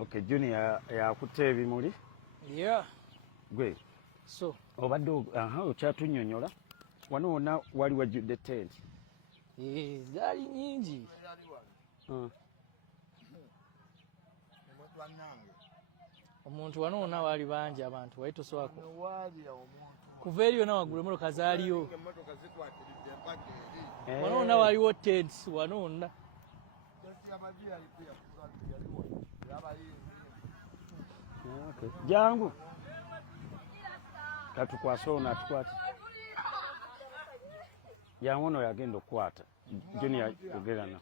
Okay, Junior yakutte ebimuli. Yeah. Gwe. So. Obadde okyatunnyonnyola. Wano wonna wali wajjudde tent. Zaali nyingi. Omuntu wano wonna waali bangi abantu wali tosobola kuva eri yonna waggulu emmotoka zaaliyo. Wano wonna waaliwo tents wano wonna. Jangu katukwase ono atukwate jangu ono yagenda okukwata Junior yogerana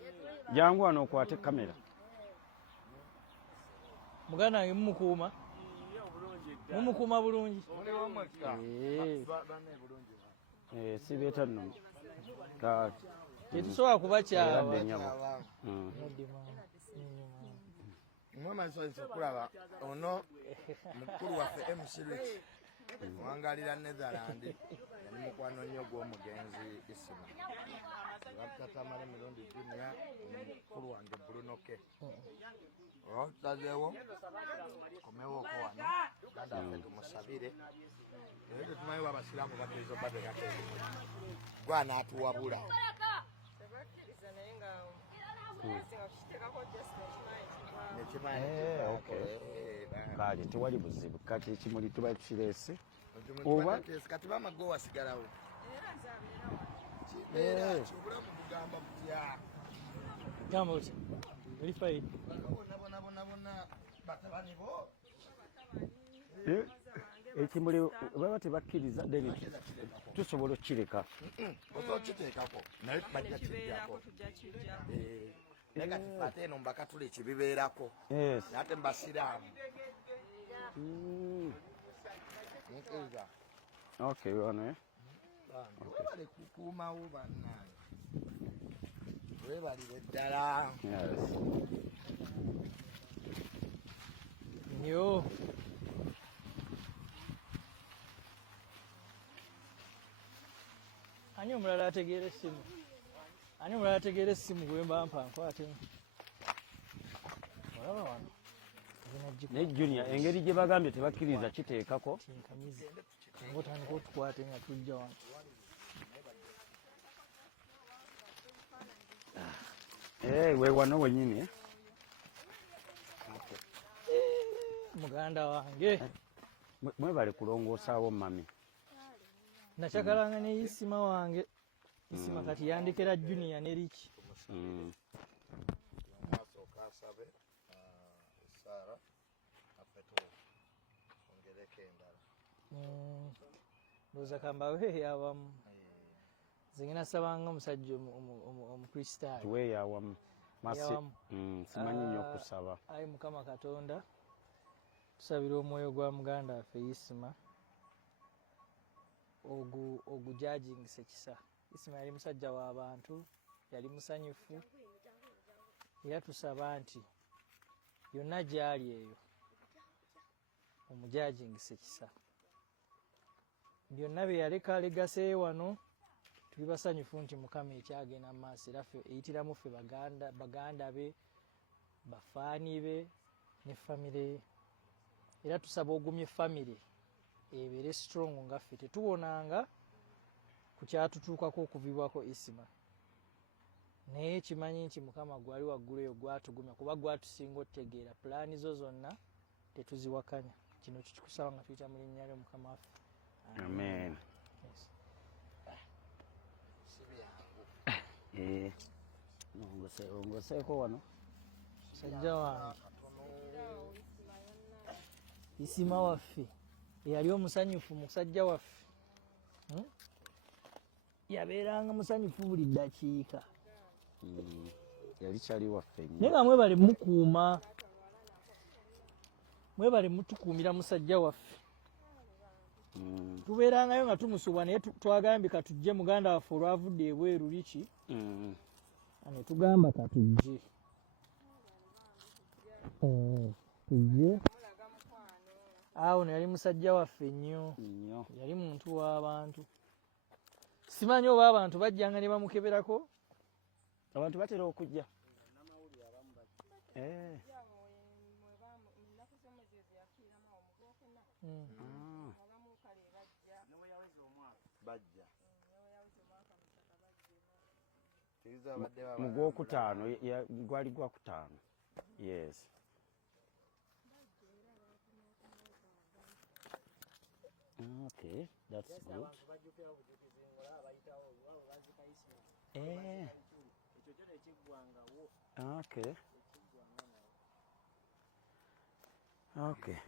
jangu wano okwate kamera muganda wange mumukuuma bulungi sibeeta nno tetusobola kubakyala Mwamasonse kulaba ono mukulu waffe MC wangalira Netherland yali mukwano nnyo gw'omugenzi Isima batatamala emirundi Junior omukulu wange Bruno K tazeewo komewoko wano ganda waffe tumusabire naye tetumanyiwo abasiraamu bateizo batekateke gwana atuwabula kale tewali buzibu kati ekimuli tuba tukireese oba kati bamago wasigalawo obulamu bugamba butya gamba oti oli fayini bonna batabani bo ekimuli baba tebakkiriza deni tusobola okukireka okiteekako naye bajja kijjako negative ate eno mbakatula ekibibeerako ate mbasiraamu nkiriza okay wano webale kukuumawo bannange webalire ddala yo ani omulala ategeera essimu ani omulala ategeera essimu gwemba mpankwate olaba wano naye Junior engeri gye bagambye tebakkiriza kiteekako tinkamizi ngotandika otukwate nga tujja wano we wano wenyini muganda wange mwebale kulongoosaawo mami nakyagalanga ne Isima wange Isima kati yandikira Junior ne Rich masooka asabe Sara afeto ongereke endala ndoza kambawe yawamu zingina sabanga omusajja omukristaayo tuwe yawamu masi simanyi nnyo okusaba ayi Mukama Katonda tusabira omwoyo gwa muganda waffe Isima ogujajingisa kisa Isima yali musajja w'abantu yali musanyufu era tusaba nti yonna gyali eyo omujajingisa kisa byonna bye yaleka legaseeyo wano tuli basanyufu nti Mukama ekyagenda mu maaso era ffe eyitiramu ffe baganda be bafaani be ne famire ye era tusaba ogumye famire ebeere strong nga ffe tetuwonanga ku kyatutuukako okuvibwako Isima naye kimanyi nti Mukama gwali waggulu eyo gwatugumya kuba gwatusinga otutegeera pulaani zo zonna tetuziwakanya kino kikusaba nga tuyita mu linnya lyo Mukama waffe amen ongoseeko wano musajja wange Isima waffe eyali omusanyufu musajja waffe yabeeranga musanyufu buli ddakiika yali kyali waffe naye nga mwebale mukuuma mwebale mutukuumira musajja waffe tubeerangayo nga tumusuubwa naye twagambye katujje muganda waffe olwavudde ebweru liki ne tugamba katujje tujje awo yali musajja waffe nnyo yali muntu w'abantu simanyi oba abantu bajjanga ne bamukeberako abantu batera okujja bajja mu gwokutaano gwali gwakutaano. Yes. Okay, that's good. Okay. Okay.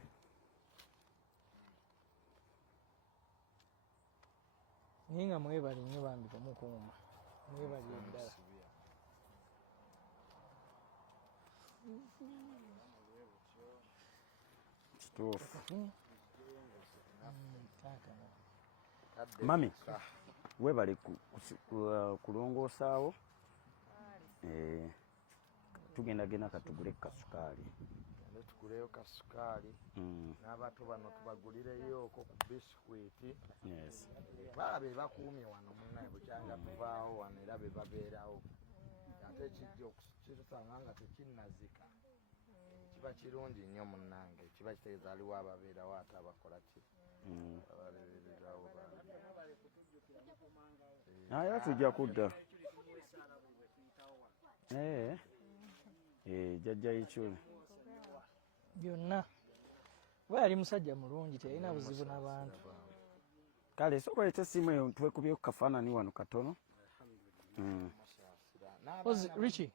Ninga mwebali nnyo bambi bamukuuma. Mwebali ddala. Kituufu. mami webale kulongoosaawo. Tugenda gena katugule kasukaali. Tuguleyo kasukaali n'abato bano tubagulireyooko ku bisikuiti. Yes. Baba be bakuumye wano munnaye bukyanga tuvaawo wano era be babeerawo ate ekijja okukitusanga nga tekinnazika kiba kirungi nnyo munnange, kiba kitegeeza aliwo ababeerawo ate abakola ki ababeererawo era tujja kudda jjajja Ichuli byonna we yali musajja mulungi teyalina buzibu n'abantu. Kale sobola ete essimu eyo twekubyeku kafaanani wano katono. Richie